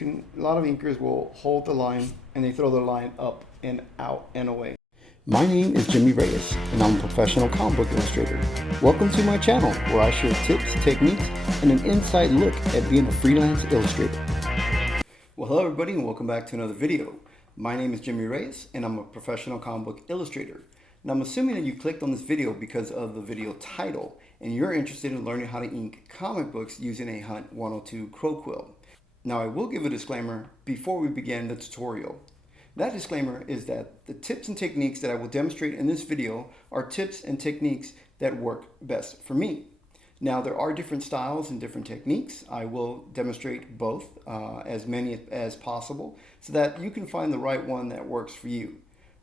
A lot of inkers will hold the line and they throw the line up and out and away. My name is Jimmy Reyes, and I'm a professional comic book illustrator. Welcome to my channel, where I share tips, techniques, and an inside look at being a freelance illustrator. Well, hello everybody, and welcome back to another video. My name is Jimmy Reyes, and I'm a professional comic book illustrator. Now, I'm assuming that you clicked on this video because of the video title, and you're interested in learning how to ink comic books using a Hunt 102 Crow Quill. Now, I will give a disclaimer before we begin the tutorial. That disclaimer is that the tips and techniques that I will demonstrate in this video are tips and techniques that work best for me. Now, there are different styles and different techniques. I will demonstrate both, as many as possible, so that you can find the right one that works for you.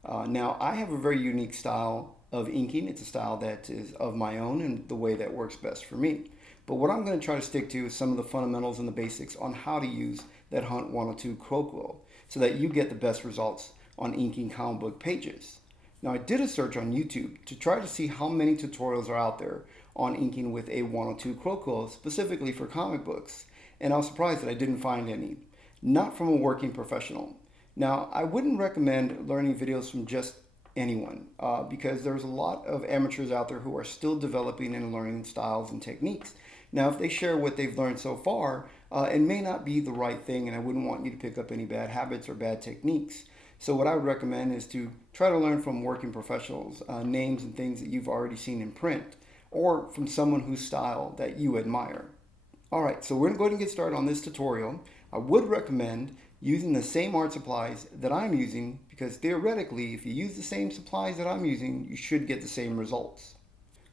Now, I have a very unique style of inking. It's a style that is of my own and the way that works best for me. But what I'm going to try to stick to is some of the fundamentals and the basics on how to use that Hunt 102 Crow Quill so that you get the best results on inking comic book pages. Now, I did a search on YouTube to try to see how many tutorials are out there on inking with a 102 Crow Quill specifically for comic books, and I was surprised that I didn't find any, not from a working professional. Now, I wouldn't recommend learning videos from just anyone because there's a lot of amateurs out there who are still developing and learning styles and techniques. Now, if they share what they've learned so far, it may not be the right thing, and I wouldn't want you to pick up any bad habits or bad techniques. So what I would recommend is to try to learn from working professionals, names and things that you've already seen in print, or from someone whose style that you admire. All right, so we're going to go ahead and get started on this tutorial. I would recommend using the same art supplies that I'm using because theoretically, if you use the same supplies that I'm using, you should get the same results.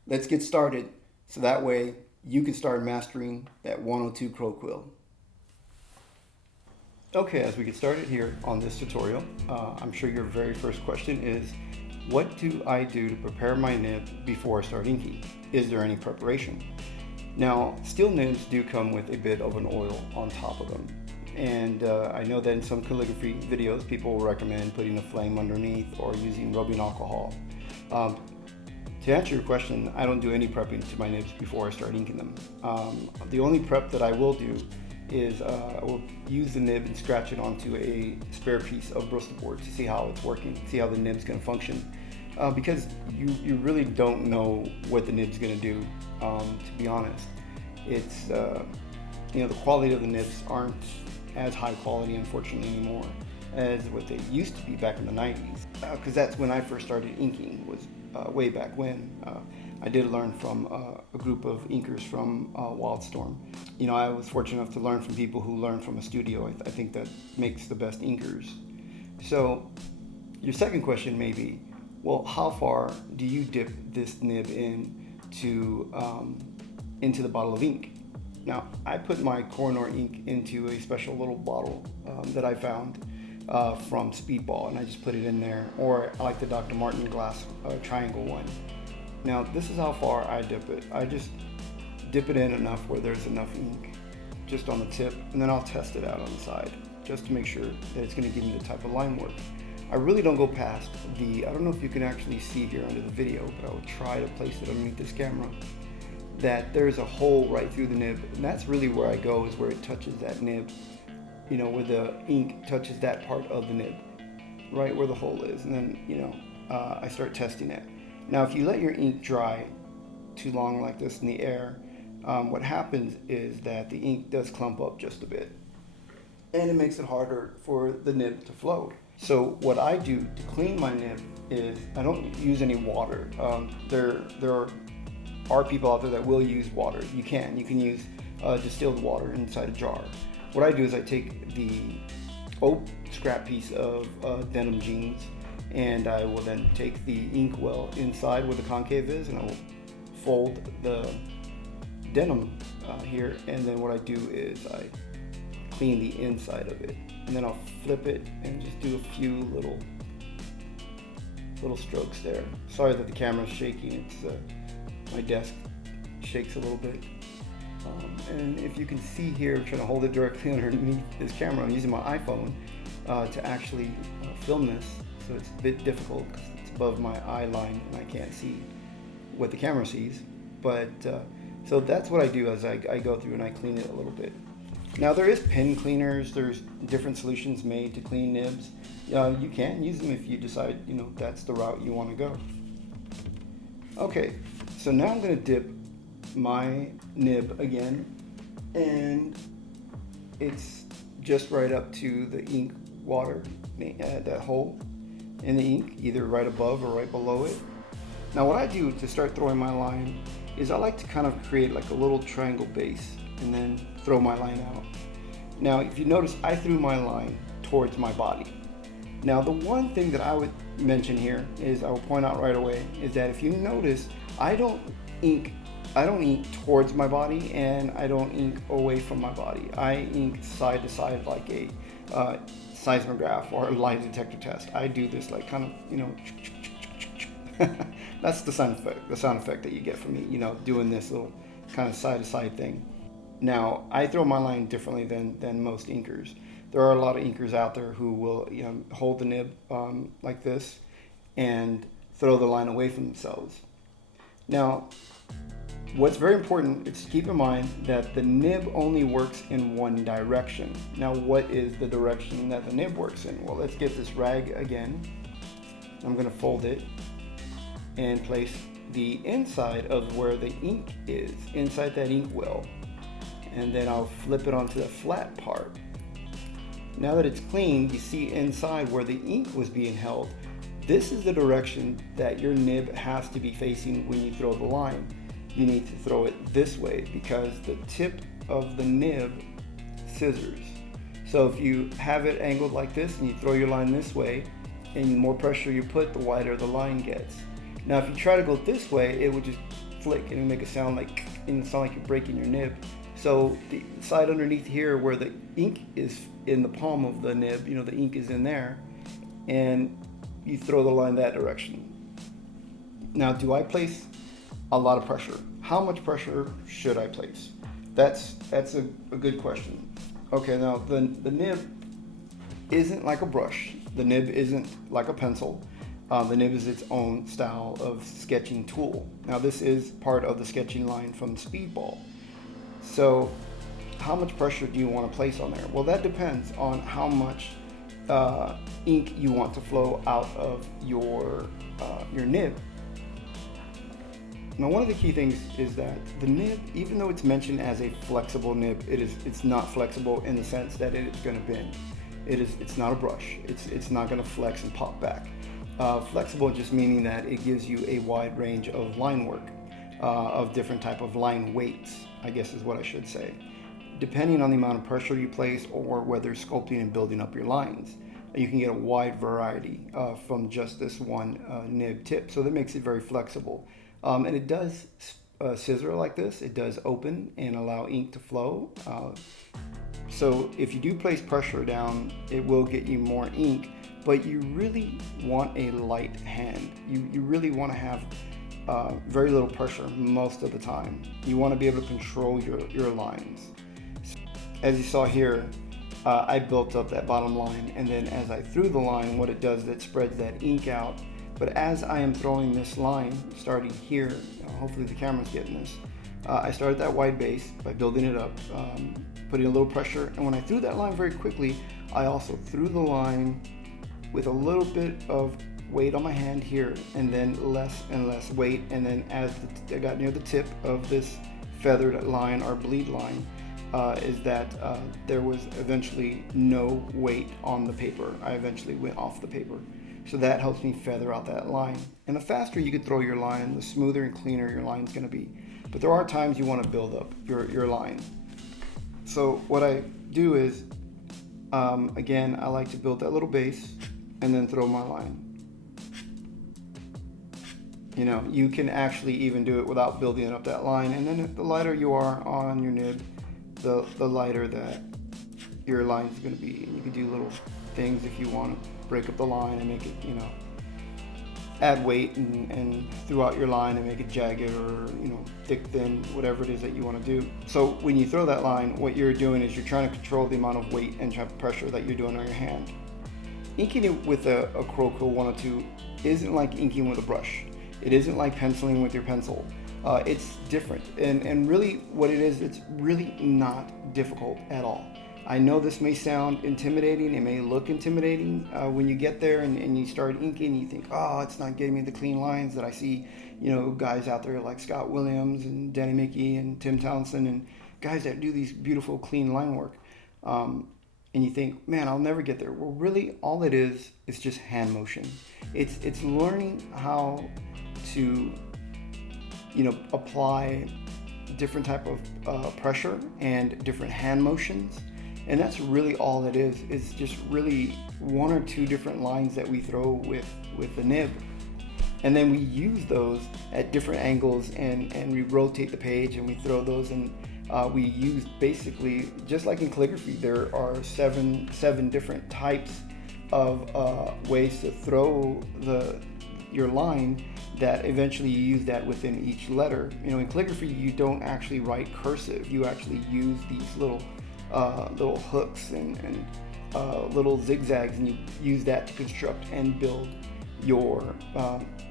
Let's get started so that way you can start mastering that 102 Crow Quill. Okay, as we get started here on this tutorial, I'm sure your very first question is, what do I do to prepare my nib before I start inking? Is there any preparation? Now, steel nibs do come with a bit of an oil on top of them. And I know that in some calligraphy videos, people will recommend putting a flame underneath or using rubbing alcohol. To answer your question, I don't do any prepping to my nibs before I start inking them. The only prep that I will do is I will use the nib and scratch it onto a spare piece of Bristol board to see how it's working, see how the nib's going to function. Because you really don't know what the nib's going to do, to be honest. It's, the quality of the nibs aren't as high quality, unfortunately, anymore as what they used to be back in the 90s. Because that's when I first started inking, was way back when. I did learn from a group of inkers from Wildstorm. I was fortunate enough to learn from people who learn from a studio. I think that makes the best inkers. So your second question may be, well, how far do you dip this nib into the bottle of ink? Now, I put my Koh-I-Noor ink into a special little bottle that I found from Speedball, and I just put it in there, or I like the Dr. Martin glass triangle one. Now, this is how far I dip it. I just dip it in enough where there's enough ink just on the tip, and then I'll test it out on the side just to make sure that it's going to give me the type of line work. I really don't go past I don't know if you can actually see here under the video, but I will try to place it underneath this camera, that there's a hole right through the nib, and that's really where I go, is where it touches that nib, where the ink touches that part of the nib, right where the hole is, and then, I start testing it. Now, if you let your ink dry too long like this in the air, what happens is that the ink does clump up just a bit, and it makes it harder for the nib to flow. So what I do to clean my nib is I don't use any water. There are people out there that will use water. You can use distilled water inside a jar. What I do is I take the scrap piece of denim jeans, and I will then take the ink well inside where the concave is, and I will fold the denim here, and then what I do is I clean the inside of it, and then I'll flip it and just do a few little strokes there. Sorry that the camera's shaking. It's my desk shakes a little bit. And if you can see here, I'm trying to hold it directly underneath this camera. I'm using my iPhone to actually film this, so it's a bit difficult because it's above my eye line and I can't see what the camera sees. But so that's what I do as I go through and I clean it a little bit. Now there is pen cleaners, there's different solutions made to clean nibs. You can use them if you decide, that's the route you want to go. Okay, so now I'm going to dip my nib again, and it's just right up to the ink water, that hole in the ink, either right above or right below it. Now what I do to start throwing my line is I like to kind of create like a little triangle base and then throw my line out. Now if you notice, I threw my line towards my body. Now the one thing that I would mention here is, I will point out right away, is that if you notice, I don't ink towards my body and I don't ink away from my body. I ink side to side like a seismograph or a lie detector test. I do this like kind of, that's the sound effect that you get from me, doing this little kind of side to side thing. Now I throw my line differently than most inkers. There are a lot of inkers out there who will hold the nib like this and throw the line away from themselves. Now what's very important is to keep in mind that the nib only works in one direction. Now what is the direction that the nib works in? Well, let's get this rag again. I'm going to fold it and place the inside of where the ink is, inside that ink well. And then I'll flip it onto the flat part. Now that it's clean, you see inside where the ink was being held. This is the direction that your nib has to be facing when you throw the line. You need to throw it this way because the tip of the nib scissors. So if you have it angled like this and you throw your line this way, and the more pressure you put, the wider the line gets. Now if you try to go this way, it would just flick and it'll make a sound like you're breaking your nib. So the side underneath here where the ink is in the palm of the nib, the ink is in there, and you throw the line that direction. Now, do I place a lot of pressure? How much pressure should I place? That's a good question. Okay, now the nib isn't like a brush. The nib isn't like a pencil. The nib is its own style of sketching tool. Now this is part of the sketching line from the Speedball. So how much pressure do you want to place on there? Well, that depends on how much ink you want to flow out of your nib. Now one of the key things is that the nib, even though it's mentioned as a flexible nib, it's not flexible in the sense that it is going to bend. It's not a brush. It's not going to flex and pop back. Flexible just meaning that it gives you a wide range of line work, of different type of line weights, I guess is what I should say, depending on the amount of pressure you place or whether sculpting and building up your lines. You can get a wide variety from just this one nib tip, so that makes it very flexible. And it does scissor like this. It does open and allow ink to flow. So if you do place pressure down, it will get you more ink, but you really want a light hand. You really want to have very little pressure most of the time. You want to be able to control your lines. As you saw here, I built up that bottom line, and then as I threw the line, what it does is it spreads that ink out. But as I am throwing this line, starting here, hopefully the camera's getting this, I started that wide base by building it up, putting a little pressure, and when I threw that line very quickly, I also threw the line with a little bit of weight on my hand here, and then less and less weight, and then as I got near the tip of this feathered line or bleed line, is that there was eventually no weight on the paper. I eventually went off the paper. So that helps me feather out that line. And the faster you could throw your line, the smoother and cleaner your line's gonna be. But there are times you wanna build up your line. So what I do is, again, I like to build that little base and then throw my line. You can actually even do it without building up that line. And then the lighter you are on your nib, the lighter that your line is going to be. And you can do little things if you want to break up the line and make it, add weight and throughout your line and make it jagged or, thick, thin, whatever it is that you want to do. So when you throw that line, what you're doing is you're trying to control the amount of weight and pressure that you're doing on your hand. Inking it with a Crow Quill 102 isn't like inking with a brush. It isn't like penciling with your pencil. It's different, and really what it is, it's really not difficult at all. I know this may sound intimidating, it may look intimidating when you get there and you start inking, you think, oh, it's not getting me the clean lines that I see, guys out there like Scott Williams and Danny Mickey and Tim Townsend and guys that do these beautiful clean line work. And you think, man, I'll never get there. Well, really, all it is just hand motion. It's learning how to, apply different type of pressure and different hand motions. And that's really all it is. It's just really one or two different lines that we throw with the nib. And then we use those at different angles and we rotate the page and we throw those, and we use basically, just like in calligraphy, there are seven different types of ways to throw your line that eventually you use that within each letter. In calligraphy, you don't actually write cursive. You actually use these little hooks and little zigzags, and you use that to construct and build your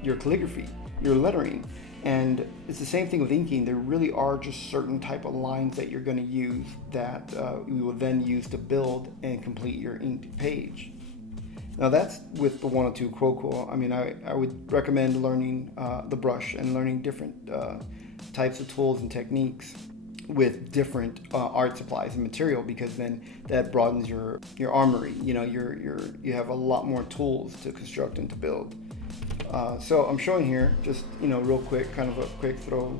calligraphy, your lettering. And it's the same thing with inking. There really are just certain type of lines that you're going to use that you will then use to build and complete your inked page. Now that's with the 102 Crow Quill. I mean, I would recommend learning the brush and learning different types of tools and techniques with different art supplies and material, because then that broadens your armory. You have a lot more tools to construct and to build. So I'm showing here just real quick, kind of a quick throw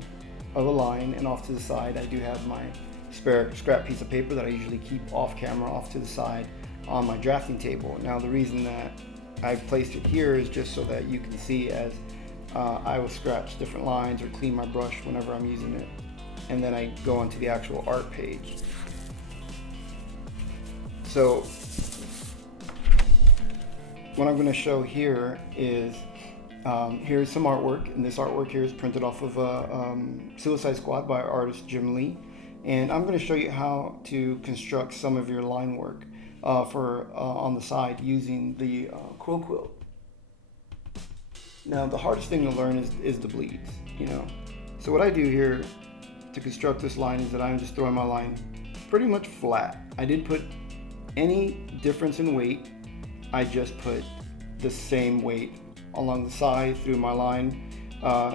of a line, and off to the side I do have my spare scrap piece of paper that I usually keep off camera off to the side on my drafting table. Now the reason that I've placed it here is just so that you can see as I will scratch different lines or clean my brush whenever I'm using it, and then I go onto the actual art page. So what I'm going to show here is here's some artwork, and this artwork here is printed off of Suicide Squad by artist Jim Lee, and I'm going to show you how to construct some of your line work on the side using the Crow Quill. Now the hardest thing to learn is the bleeds, So what I do here to construct this line is that I'm just throwing my line pretty much flat. I didn't put any difference in weight. I just put the same weight along the side through my line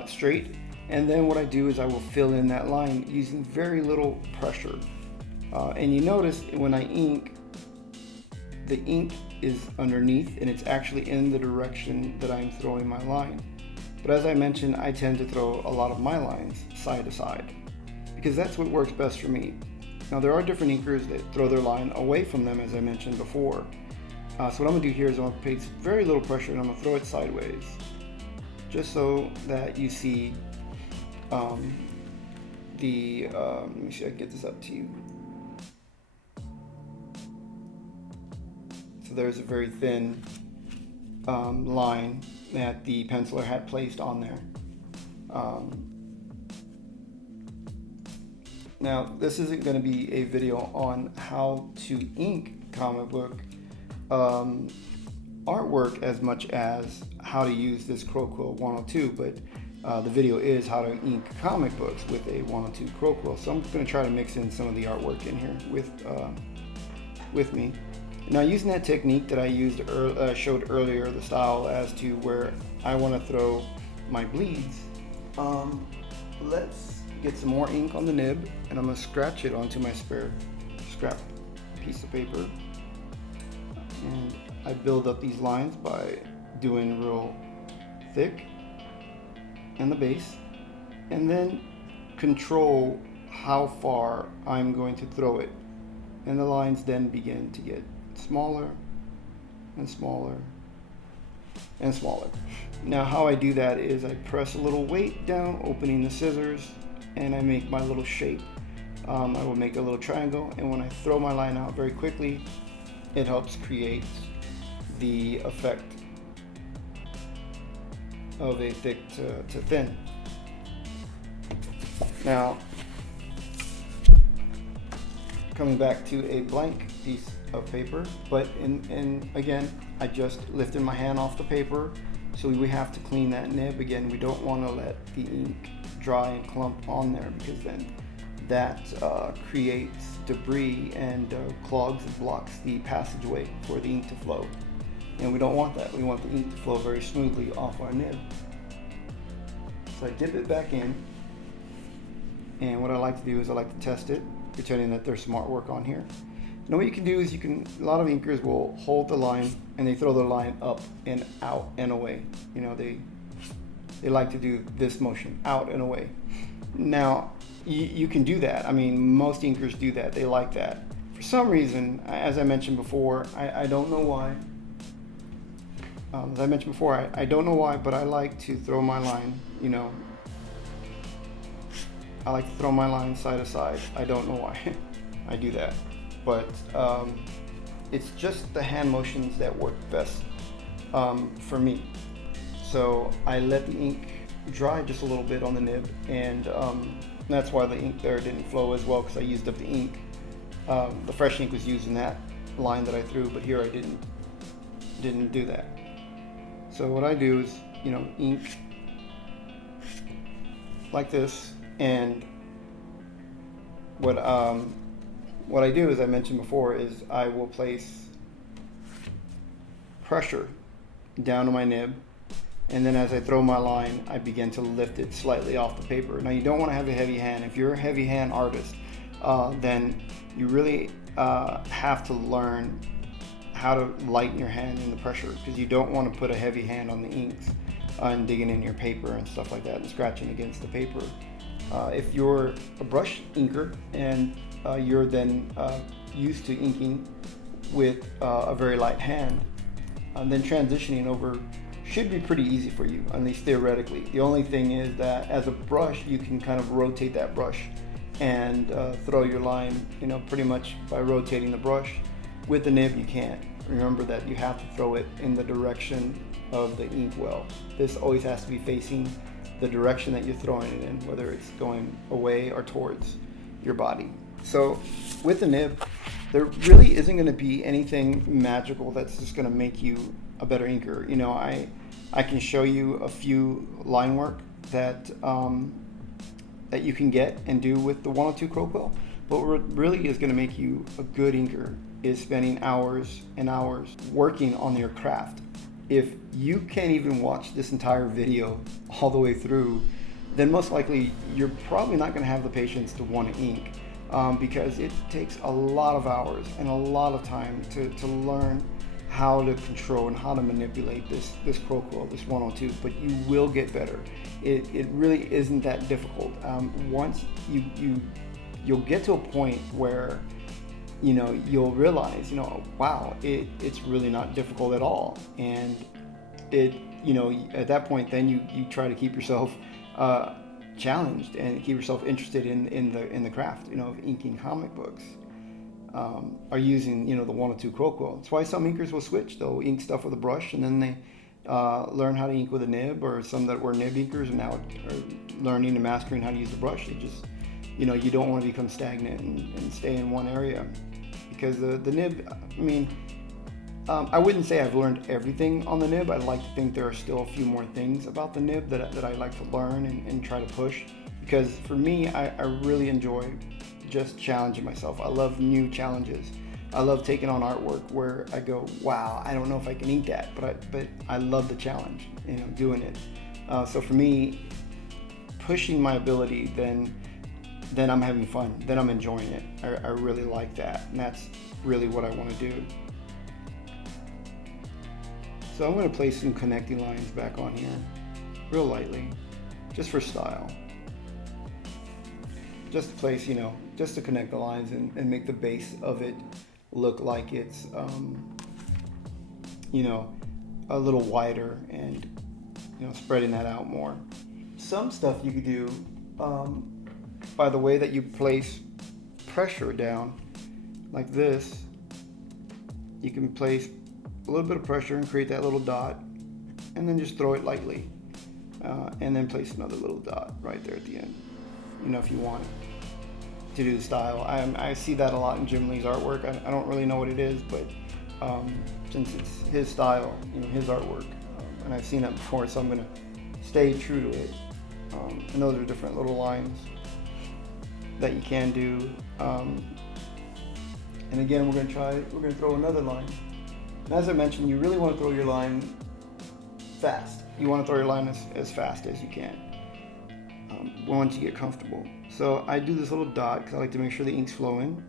straight, and then what I do is I will fill in that line using very little pressure. And you notice when I ink, the ink is underneath and it's actually in the direction that I'm throwing my line. But as I mentioned, I tend to throw a lot of my lines side to side because that's what works best for me. Now there are different inkers that throw their line away from them, as I mentioned before. So what I'm going to do here is I'm going to place very little pressure and I'm going to throw it sideways, just so that you see let me see if I can get this up to you. So there's a very thin line that the penciler had placed on there. Now this isn't going to be a video on how to ink comic book artwork as much as how to use this Crow Quill 102, but the video is how to ink comic books with a 102 Crow Quill. So I'm going to try to mix in some of the artwork in here with me. Now using that technique that I used showed earlier, the style as to where I want to throw my bleeds, let's get some more ink on the nib, and I'm going to scratch it onto my spare scrap piece of paper. And I build up these lines by doing real thick in the base, and then control how far I'm going to throw it. And the lines then begin to get smaller and smaller and smaller. Now how I do that is I press a little weight down, opening the scissors, and I make my little shape. I will make a little triangle, and when I throw my line out very quickly, it helps create the effect of a thick to thin. Now, coming back to a blank piece of paper, but again, I just lifted my hand off the paper, so we have to clean that nib. Again, we don't want to let the ink dry and clump on there, because then that creates debris and clogs and blocks the passageway for the ink to flow. And we don't want that. We want the ink to flow very smoothly off our nib. So I dip it back in, and what I like to do is I like to test it, pretending that there's some artwork on here. And what you can do is a lot of inkers will hold the line and they throw the line up and out and away. They like to do this motion, out and away. Now, you can do that. I mean, most inkers do that. They like that. For some reason, as I mentioned before, I don't know why. I don't know why, but I like to throw my line, I like to throw my line side to side. I don't know why I do that. But it's just the hand motions that work best for me. So I let the ink dry just a little bit on the nib, and that's why the ink there didn't flow as well, because I used up the ink. The fresh ink was used in that line that I threw, but here I didn't do that. So what I do is, ink like this, and what I do, as I mentioned before, is I will place pressure down on my nib, and then as I throw my line, I begin to lift it slightly off the paper. Now, you don't want to have a heavy hand. If you're a heavy hand artist, then you really have to learn how to lighten your hand in the pressure, because you don't want to put a heavy hand on the inks and digging in your paper and stuff like that and scratching against the paper. If you're a brush inker and you're then used to inking with a very light hand, then transitioning over should be pretty easy for you, at least theoretically. The only thing is that as a brush, you can kind of rotate that brush and throw your line, pretty much by rotating the brush. With the nib, you can't. Remember that you have to throw it in the direction of the ink well. This always has to be facing the direction that you're throwing it in, whether it's going away or towards your body. So with the nib, there really isn't going to be anything magical that's just going to make you a better inker. I can show you a few line work that that you can get and do with the 102 Crow Quill. But what really is going to make you a good inker is spending hours and hours working on your craft. If you can't even watch this entire video all the way through, then most likely you're probably not going to have the patience to want to ink, because it takes a lot of hours and a lot of time to learn how to control and how to manipulate this Crow Quill, this 102. But you will get better. It really isn't that difficult. Once you'll get to a point where you'll realize, wow, it's really not difficult at all. And at that point, then you try to keep yourself challenged and keep yourself interested in the craft, of inking comic books, or using, the 102 Crow Quill. That's why some inkers will switch. They'll ink stuff with a brush, and then they learn how to ink with a nib, or some that were nib inkers and now are learning and mastering how to use the brush. It just, you don't want to become stagnant and stay in one area. Because the nib, I wouldn't say I've learned everything on the nib. I'd like to think there are still a few more things about the nib that I like to learn and try to push. Because for me, I really enjoy just challenging myself. I love new challenges. I love taking on artwork where I go, wow, I don't know if I can ink that, but I love the challenge, doing it. So for me, pushing my ability, then I'm having fun, then I'm enjoying it. I really like that, and that's really what I want to do. So I'm going to place some connecting lines back on here, real lightly, just for style. Just to place, just to connect the lines and make the base of it look like it's, a little wider, and, spreading that out more. Some stuff you could do, by the way that you place pressure down like this. You can place a little bit of pressure and create that little dot, and then just throw it lightly, and then place another little dot right there at the end, if you want to do the style. I see that a lot in Jim Lee's artwork. I don't really know what it is, but since it's his style, his artwork, and I've seen that before, so I'm going to stay true to it. And those are different little lines that you can do. And again, we're going to throw another line. And as I mentioned, you really want to throw your line fast. You want to throw your line as fast as you can once you get comfortable. So I do this little dot because I like to make sure the ink's flowing.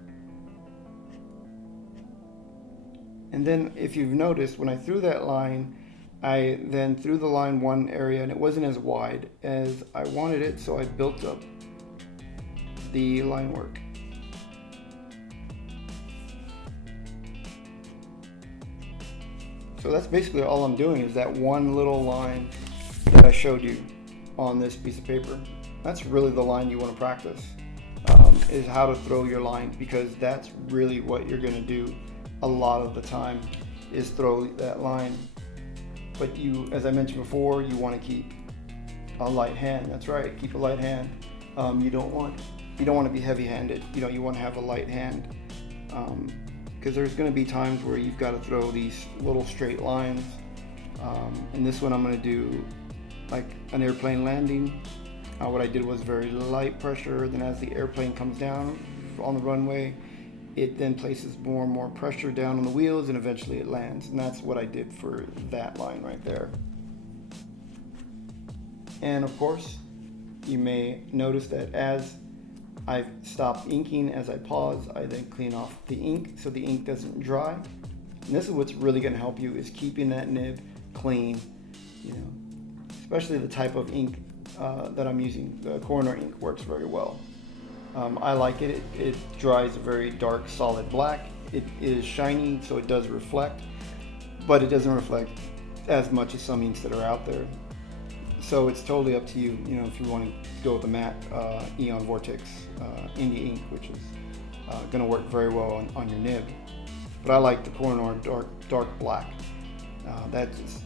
And then if you've noticed, when I threw that line, I then threw the line one area and it wasn't as wide as I wanted it, so I built up the line work. So that's basically all I'm doing, is that one little line that I showed you on this piece of paper. That's really the line you want to practice, is how to throw your line, because that's really what you're going to do a lot of the time, is throw that line. But you, as I mentioned before, you want to keep a light hand. That's right, keep a light hand. You don't want to be heavy-handed. You want to have a light hand, because there's going to be times where you've got to throw these little straight lines. In this one, I'm going to do like an airplane landing. What I did was very light pressure. Then as the airplane comes down on the runway, it then places more and more pressure down on the wheels, and eventually it lands. And that's what I did for that line right there. And of course, you may notice that as I've stopped inking, as I pause, I then clean off the ink so the ink doesn't dry. And this is what's really going to help you, is keeping that nib clean, especially the type of ink that I'm using. The Koh-I-Noor ink works very well. I like it. It dries a very dark, solid black. It is shiny, so it does reflect, but it doesn't reflect as much as some inks that are out there. So it's totally up to you, if you want to go with the matte EON Vortex Ink, which is going to work very well on your nib. But I like the Koh-I-Noor dark black. That just,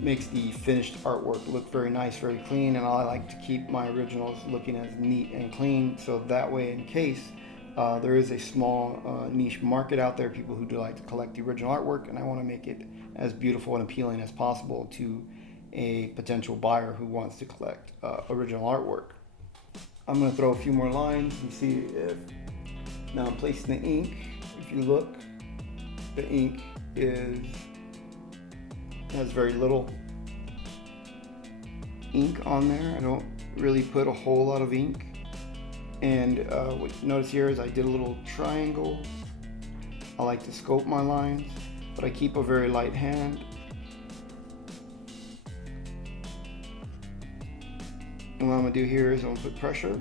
makes the finished artwork look very nice, very clean, and I like to keep my originals looking as neat and clean, so that way, in case there is a small niche market out there, people who do like to collect the original artwork, and I want to make it as beautiful and appealing as possible to a potential buyer who wants to collect original artwork. I'm going to throw a few more lines and see if, now I'm placing the ink. If you look, the ink has very little ink on there. I don't really put a whole lot of ink. And what you notice here is I did a little triangle. I like to scope my lines, but I keep a very light hand. And what I'm gonna do here is I'm gonna put pressure,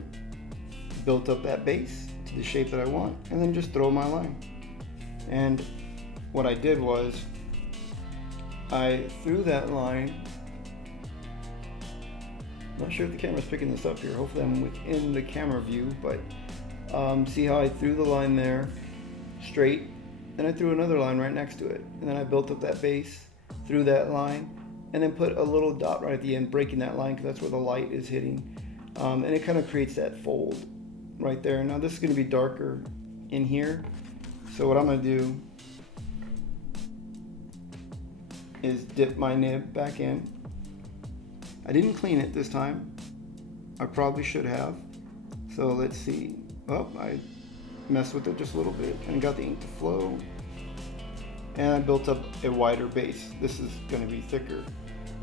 build up that base to the shape that I want, and then just throw my line. And what I did was I threw that line. I'm not sure if the camera's picking this up here. Hopefully I'm within the camera view, but see how I threw the line there straight, then I threw another line right next to it, and then I built up that base, threw that line, and then put a little dot right at the end, breaking that line because that's where the light is hitting, and it kind of creates that fold right there. Now this is going to be darker in here, so what I'm going to do is dip my nib back in. I didn't clean it this time. I probably should have. So let's see. Oh, I messed with it just a little bit and got the ink to flow. And I built up a wider base. This is going to be thicker.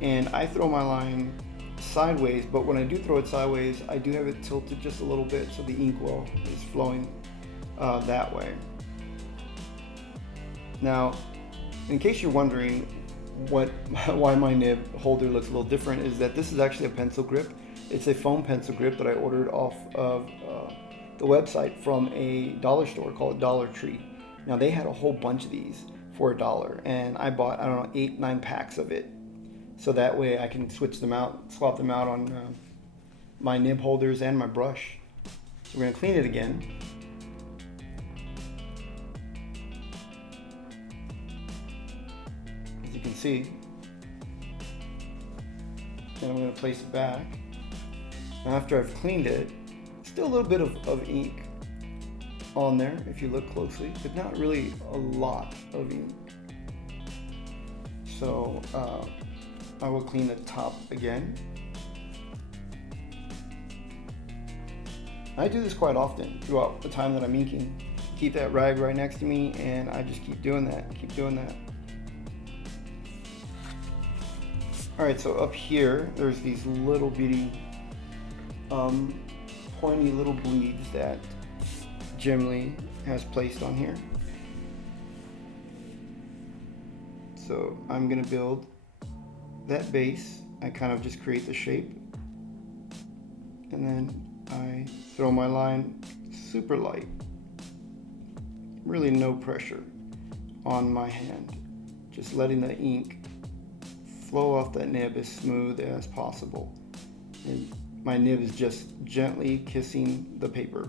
And I throw my line sideways, but when I do throw it sideways, I do have it tilted just a little bit so the ink well is flowing that way. Now, in case you're wondering why my nib holder looks a little different, is that this is actually a pencil grip. It's a foam pencil grip that I ordered off of the website from a dollar store called Dollar Tree. Now they had a whole bunch of these for $1, and I bought, 8-9 packs of it, so that way I can swap them out on my nib holders and my brush. So we're gonna clean it again. As you can see, then I'm going to place it back. Now after I've cleaned it, still a little bit of ink on there if you look closely, but not really a lot of ink. So I will clean the top again. I do this quite often throughout the time that I'm inking. Keep that rag right next to me, and I just keep doing that, All right, so up here, there's these little bitty, pointy little bleeds that Jimmy has placed on here. So I'm gonna build that base. I kind of just create the shape, and then I throw my line super light, really no pressure on my hand, just letting the ink flow off that nib as smooth as possible. And my nib is just gently kissing the paper.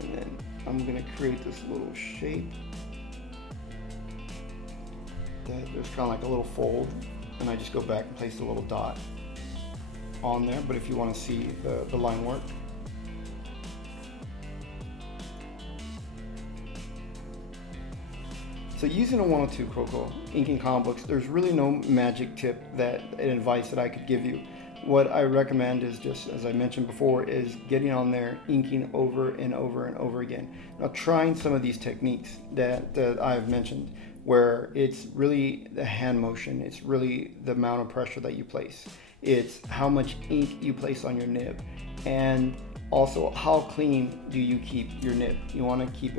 And then I'm gonna create this little shape that there's kind of like a little fold, and I just go back and place a little dot on there. But if you want to see the line work, so using a 102 Crow Quill inking comic books, there's really no magic tip advice that I could give you. What I recommend is just, as I mentioned before, is getting on there, inking over and over and over again. Now trying some of these techniques that I've mentioned, where it's really the hand motion, it's really the amount of pressure that you place, it's how much ink you place on your nib, and also how clean do you keep your nib. You want to keep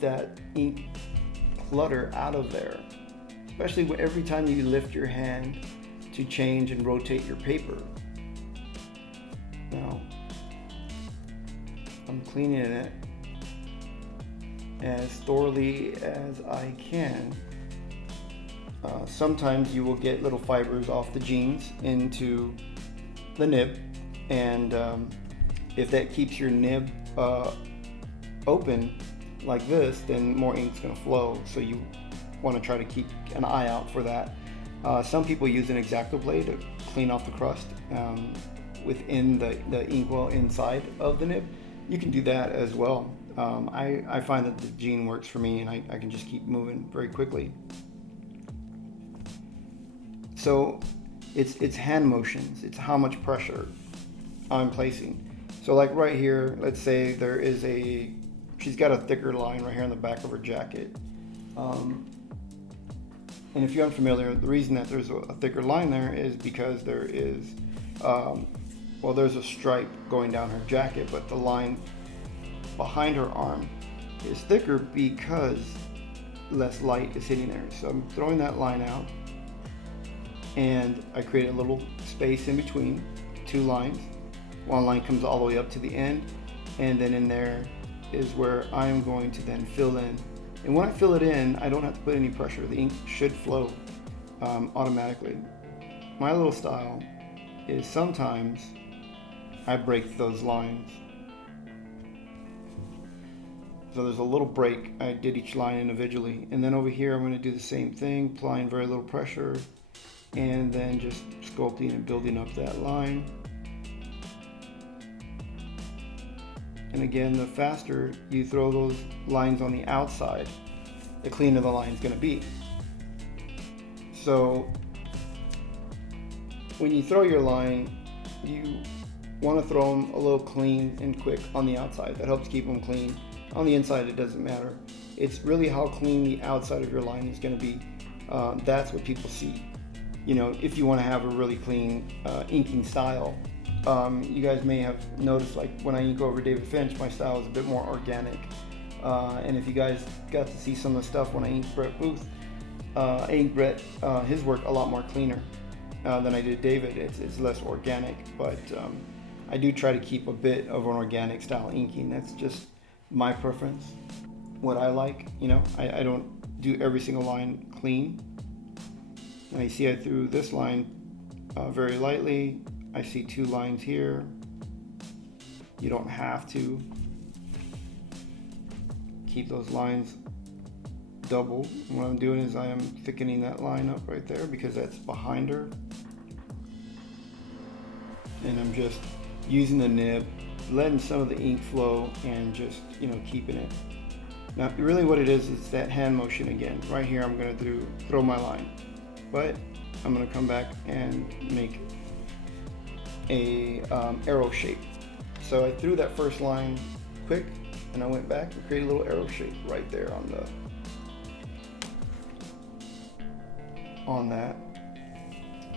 that ink clutter out of there, especially every time you lift your hand to change and rotate your paper. Now I'm cleaning it as thoroughly as I can. Sometimes you will get little fibers off the jeans into the nib, and if that keeps your nib open like this, then more ink's going to flow, so you want to try to keep an eye out for that. Some people use an X-Acto blade to clean off the crust within the inkwell inside of the nib. You can do that as well. I find that the gene works for me, and I can just keep moving very quickly. So it's hand motions, it's how much pressure I'm placing. So like right here, let's say she's got a thicker line right here on the back of her jacket. And if you're unfamiliar, the reason that there's a thicker line there is because there is, there's a stripe going down her jacket, but the line behind her arm is thicker because less light is hitting there. So I'm throwing that line out, and I create a little space in between two lines. One line comes all the way up to the end, and then in there is where I'm going to then fill in. And when I fill it in, I don't have to put any pressure. The ink should flow automatically. My little style is sometimes I break those lines. So there's a little break. I did each line individually. And then over here, I'm going to do the same thing, applying very little pressure, and then just sculpting and building up that line. And again, the faster you throw those lines on the outside, the cleaner the line is going to be. So when you throw your line, you want to throw them a little clean and quick on the outside. That helps keep them clean. On the inside, it doesn't matter. It's really how clean the outside of your line is going to be. That's what people see. You know, if you want to have a really clean inking style. You guys may have noticed, like when I ink over David Finch, my style is a bit more organic. And if you guys got to see some of the stuff when I inked Brett Booth, his work a lot more cleaner than I did David. It's less organic, but I do try to keep a bit of an organic style inking. That's just my preference, what I like. You know, I don't do every single line clean. And you see I threw this line very lightly. I see two lines here. You don't have to keep those lines double. What I'm doing is I am thickening that line up right there because that's behind her. And I'm just using the nib, letting some of the ink flow, and just, keeping it. Now, really what it is that hand motion again. Right here I'm going to throw my line. But I'm going to come back and make a arrow shape. So I threw that first line quick, and I went back and created a little arrow shape right there on that.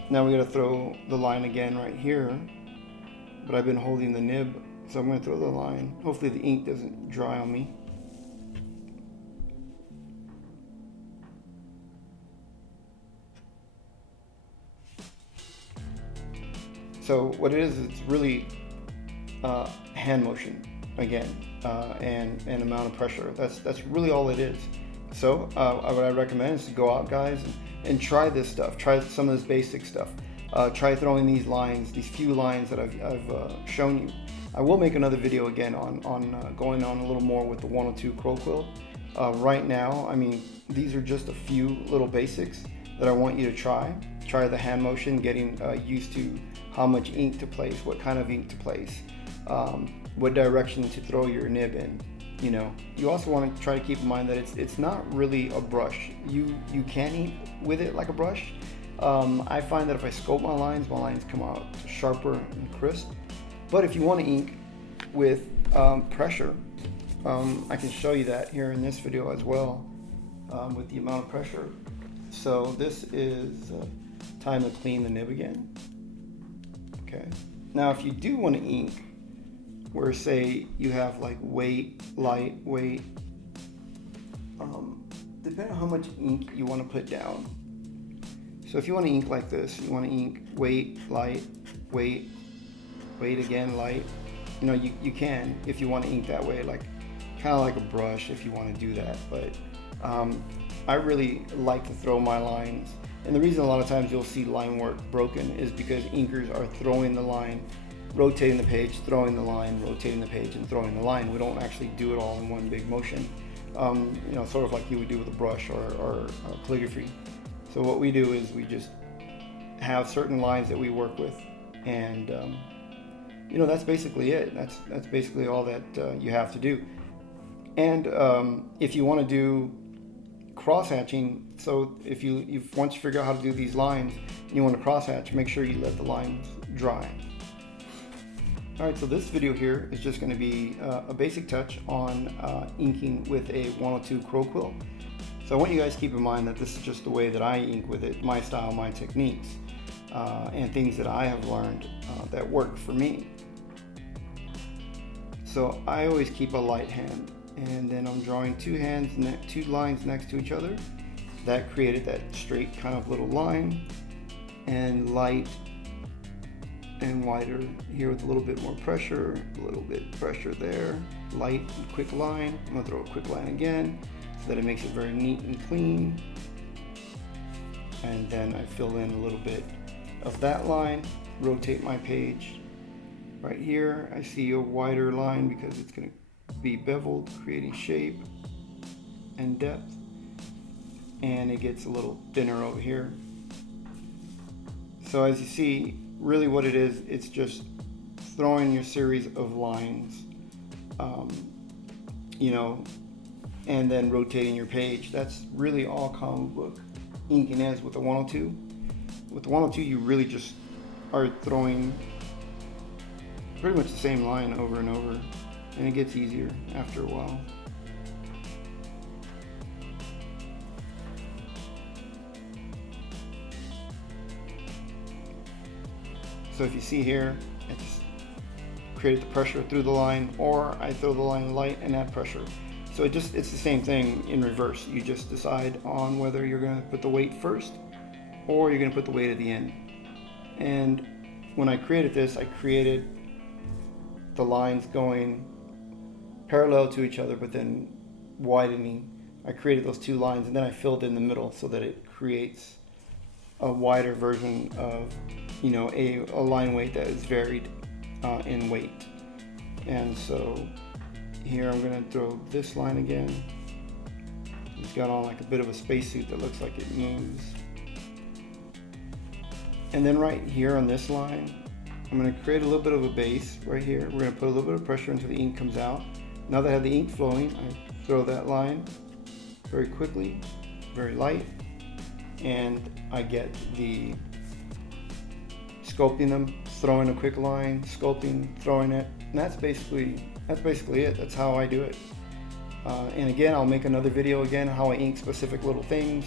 Now we got to throw the line again right here, but I've been holding the nib, so I'm going to throw the line. Hopefully the ink doesn't dry on me. So what it is, it's really hand motion again, and amount of pressure. That's really all it is. So what I recommend is to go out, guys, and try this stuff. Try some of this basic stuff. Try throwing these lines, these few lines that I've shown you. I will make another video again on going on a little more with the 102 Crow Quill. Right now, I mean, these are just a few little basics that I want you to try. Try the hand motion, getting used to how much ink to place, what kind of ink to place, what direction to throw your nib in. You know, you also want to try to keep in mind that it's not really a brush. You can ink with it like a brush. I find that if I scope my lines come out sharper and crisp. But if you want to ink with pressure, I can show you that here in this video as well, with the amount of pressure. So this is time to clean the nib again. Okay. Now if you do want to ink, where say you have like weight, light, weight, depending on how much ink you want to put down. So if you want to ink like this, you want to ink weight, light, weight, weight again, light. You know, you can if you want to ink that way, like kind of like a brush if you want to do that. But I really like to throw my lines. And the reason a lot of times you'll see line work broken is because inkers are throwing the line, rotating the page, throwing the line, rotating the page, and throwing the line. We don't actually do it all in one big motion, you know, sort of like you would do with a brush or calligraphy. So what we do is we just have certain lines that we work with, and you know, that's basically it. That's basically all that you have to do. And if you want to do cross hatching, so if you once you figure out how to do these lines and you want to cross hatch, make sure you let the lines dry. Alright, so this video here is just going to be a basic touch on inking with a 102 Crow Quill. So I want you guys to keep in mind that this is just the way that I ink with it, my style, my techniques, and things that I have learned that work for me. So I always keep a light hand, and then I'm drawing two lines next to each other. That created that straight kind of little line, and light and wider here with a little bit more pressure, a little bit pressure there, light and quick line. I'm gonna throw a quick line again so that it makes it very neat and clean. And then I fill in a little bit of that line, rotate my page. Right here, I see a wider line because it's gonna be beveled, creating shape and depth. And it gets a little thinner over here. So as you see, really what it is, it's just throwing your series of lines, you know, and then rotating your page. That's really all comic book inking is with the 102. With the 102, you really just are throwing pretty much the same line over and over, and it gets easier after a while. So if you see here, I just created the pressure through the line, or I throw the line light and add pressure. So it's the same thing in reverse. You just decide on whether you're going to put the weight first or you're going to put the weight at the end. And when I created this, I created the lines going parallel to each other, but then widening. I created those two lines, and then I filled in the middle so that it creates a wider version of, you know, a line weight that is varied in weight. And so here I'm going to throw this line again. It's got on like a bit of a spacesuit that looks like it moves. And then right here on this line, I'm going to create a little bit of a base right here. We're going to put a little bit of pressure until the ink comes out. Now that I have the ink flowing, I throw that line very quickly, very light, and I get the sculpting them, throwing a quick line, sculpting, throwing it, and that's basically it. That's how I do it. And again, I'll make another video again how I ink specific little things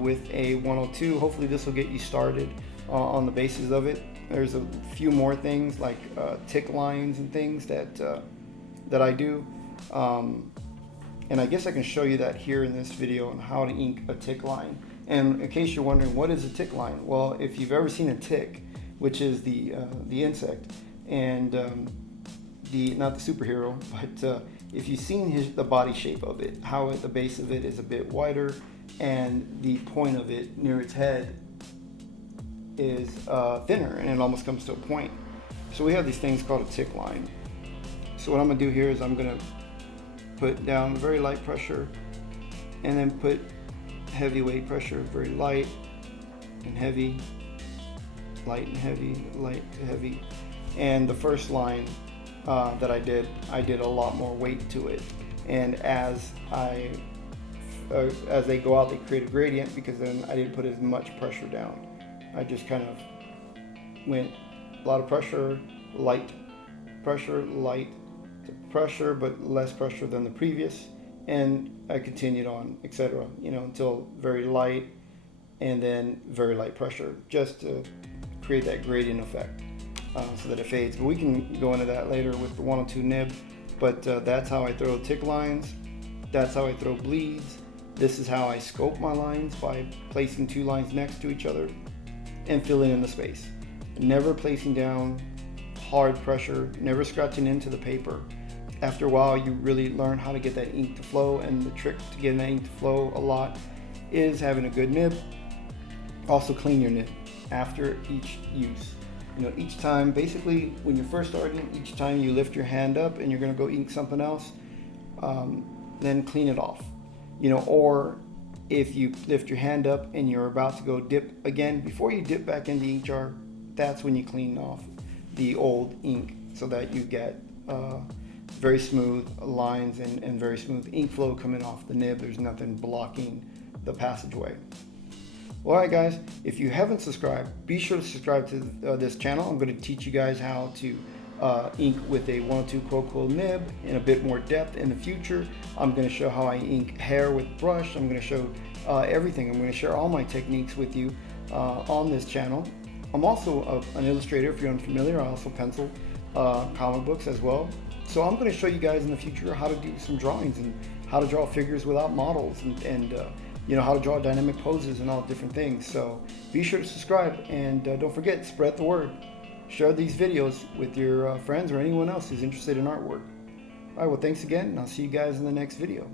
with a 102. Hopefully this will get you started on the basis of it. There's a few more things like tick lines and things that I do. And I guess I can show you that here in this video on how to ink a tick line. And in case you're wondering, what is a tick line? Well, if you've ever seen a tick, which is the insect, and not the superhero, but if you've seen the body shape of it, how at the base of it is a bit wider, and the point of it near its head is thinner, and it almost comes to a point. So we have these things called a tick line. So what I'm gonna do here is I'm gonna put down very light pressure, and then put heavyweight pressure, very light and heavy, light and heavy, light to heavy. And the first line that I did a lot more weight to it. And as they go out, they create a gradient, because then I didn't put as much pressure down. I just kind of went a lot of pressure, light to pressure, but less pressure than the previous. And I continued on, etc., until very light, and then very light pressure, just to create that gradient effect, so that it fades. But we can go into that later with the 102 nib. But that's how I throw tick lines. That's how I throw bleeds. This is how I scope my lines, by placing two lines next to each other and filling in the space. Never placing down hard pressure, never scratching into the paper. After a while, you really learn how to get that ink to flow, and the trick to getting that ink to flow a lot is having a good nib. Also clean your nib after each use. Each time, basically when you're first starting, each time you lift your hand up and you're gonna go ink something else, then clean it off. Or if you lift your hand up and you're about to go dip again, before you dip back in the ink jar, that's when you clean off the old ink, so that you get very smooth lines and very smooth ink flow coming off the nib. There's nothing blocking the passageway. Well, alright guys, if you haven't subscribed, be sure to subscribe to this channel. I'm going to teach you guys how to ink with a 102 Crow Quill nib in a bit more depth in the future. I'm going to show how I ink hair with brush. I'm going to show everything. I'm going to share all my techniques with you on this channel. I'm also an illustrator. If you're unfamiliar, I also pencil comic books as well. So I'm going to show you guys in the future how to do some drawings, and how to draw figures without models, and how to draw dynamic poses and all different things. So be sure to subscribe, and don't forget, spread the word. Share these videos with your friends or anyone else who's interested in artwork. All right, well, thanks again, and I'll see you guys in the next video.